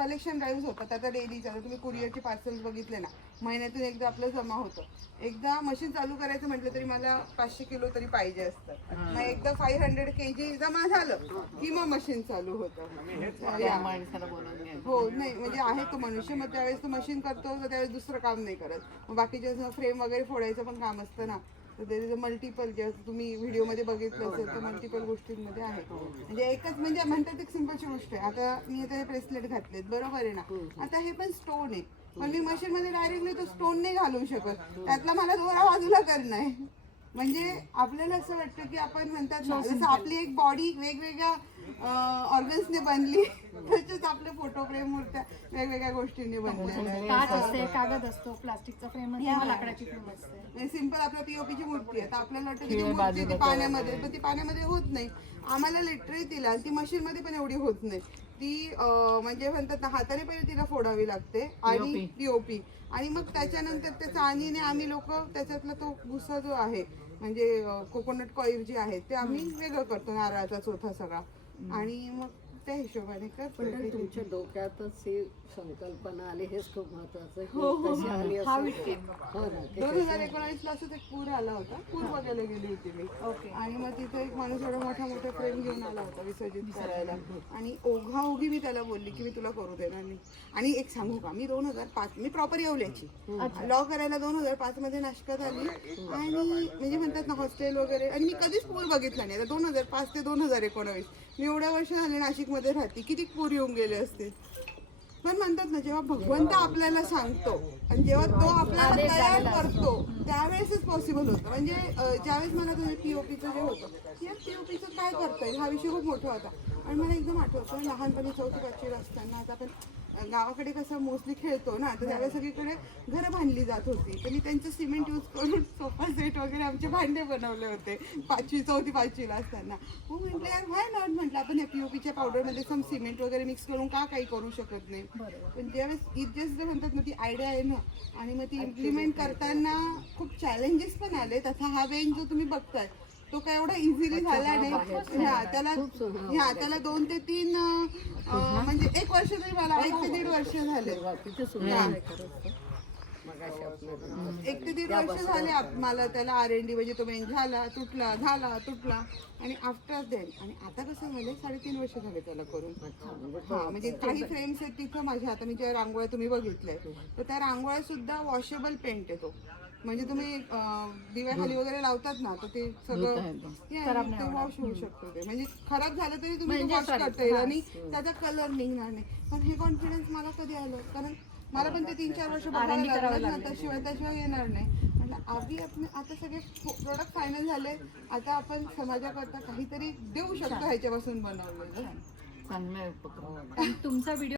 Collection drive होतात आता डेलीच्या. तुम्ही कुरिअरचे पार्सल्स बघितले ना, महिन्यातून एकदा आपलं जमा होतं. एकदा मशीन चालू करायचं म्हटलं तरी मला 500 किलो तरी पाहिजे असतं. मग एकदा 500 kg जमा झालं की मग मशीन चालू होतं. हो नाही म्हणजे आहे तो मनुष्य, मग त्यावेळेस तो मशीन करतो तर त्यावेळेस दुसरं काम नाही करत. मग बाकीच्या फ्रेम वगैरे फोडायचं पण काम असतं ना, तर ते मल्टिपल जे तुम्ही व्हिडिओमध्ये बघितलं असेल तर मल्टिपल गोष्टींमध्ये आहे. म्हणजे एकच म्हणजे म्हणतात एक सिंपलची गोष्ट आहे. आता मी आता हे ब्रेसलेट घातलेत बरोबर आहे ना, आता हे पण स्टोन आहे, पण मी मशीन मध्ये डायरेक्टली तो स्टोन नाही घालू शकत, त्यातला मला दोरा बाजूला करणं आहे. म्हणजे आपल्याला असं वाटतं की आपण म्हणतात ना, जसं आपली एक बॉडी वेगवेगळ्या ऑर्गन्सने बनली, तसेच आपले फोटो फ्रेम मूर्त्या वेगवेगळ्या गोष्टींनी बनल्या. कागद असतो, प्लास्टिकचा फ्रेम असतो, लाकडाची फ्रेम असते. सिंपल आपल्या पीओपीची मूर्ती आहे, तर आपल्याला वाटतं की ती मूर्ती ती पाण्यामध्ये, पण ती पाण्यामध्ये होत नाही. आम्हाला लिटरली तिला ती मशीन मध्ये पण एवढी होत नाही. ती म्हणजे म्हणतात ना, हाताने पहिले तिला फोडावी लागते आणि पीओपी, आणि मग त्याच्यानंतर त्या चाळणीने आम्ही लोक त्याच्यातला तो भुसा जो आहे म्हणजे कोकोनट कॉईल जे आहे ते आम्ही वेगळं करतो, नारळाचा चोथा सगळा, आणि मग त्या हिशोबाने करतो. तुमच्या डोक्यातच ही संकल्पना आली, हेच खूप महत्वाचं. हो, हो. 2019 ला असंच एक पूर आला होता, पूर बघायला गेली होती मी. आणि मग तिथे एक माणूस एवढा मोठा फ्रेम घेऊन आला होता विसर्जित करायला, आणि ओघाओघी मी त्याला बोलली की मी तुला करू देणार नाही. आणि एक सांगू का, मी 2005 मी प्रॉपर येवल्याची, लॉ करायला 2005 मध्ये नाशकात आली, आणि म्हणजे म्हणतात ना हॉस्टेल वगैरे, आणि मी कधीच पूर बघितला नाही. 2005 ते 2019 मी एवढ्या वर्ष झाले नाशिकमध्ये राहते, किती पूर येऊन गेले असतील. पण म्हणतात ना, जेव्हा भगवंत आपल्याला सांगतो आणि जेव्हा तो आपल्याला तयार करतो त्यावेळेसच पॉसिबल होतं. म्हणजे ज्यावेळेस मला तुम्ही पीओपीचं जे होतं, या पीओपीचं काय करता येईल हा विषय खूप मोठा होता. आणि मला एकदम आठवतं लहानपणी 4th-5वी असताना, आता आपण गावाकडे कसं मोस्टली खेळतो ना, तर त्यावेळेस सगळीकडे घरं बांधली जात होती, तर मी त्यांचं सिमेंट यूज करून सोफा सेट वगैरे आमचे भांडे बनवले होते 4th-5वी असताना. मग म्हटलं यार व्हाय नॉट, म्हटलं आपण या पीओपीच्या पावडरमध्ये सम सिमेंट वगैरे मिक्स करून का काही करू शकत नाही. पण ज्यावेळेस इतकेच म्हणतात ना ती आयडिया आहे ना, आणि मग ती इम्प्लिमेंट करताना खूप चॅलेंजेस पण आले. तसा हा वेन जो तुम्ही बघताय तो काय एवढा इझिली झाला नाही. त्याला 2 ते 3 म्हणजे 1 वर्ष तरी मला 1 ते 1.5 वर्ष झाले. 1 ते 1.5 वर्ष झाले मला त्याला R&D, म्हणजे तो मेन झाला तुटला आणि आफ्टर देन. आणि आता कसं झालं 3.5 वर्ष झाले त्याला करून. म्हणजे काही फ्रेम्स आहेत तिथं माझ्या, आता मी ज्या रांगोळ्या तुम्ही बघितल्या तर त्या रांगोळ्या सुद्धा वॉशेबल पेंट येतो. म्हणजे तुम्ही दिव्याखाली वगैरे लावतात ना, तर ते सगळं ते वॉश होऊ शकतो. ते म्हणजे खराब झालं तरी तुम्ही वॉश करता येईल आणि त्याचा कलर निघणार नाही. पण हे कॉन्फिडन्स मला कधी आलं, कारण मला पण ते 3-4 वर्ष बघायला लागलं, त्याशिवाय येणार नाही. म्हटलं आधी आपण आता सगळे प्रोडक्ट फायनल झाले, आता आपण समाजाकरता काहीतरी देऊ शकतो ह्याच्यापासून बनवलेलं. तुमचा व्हिडिओ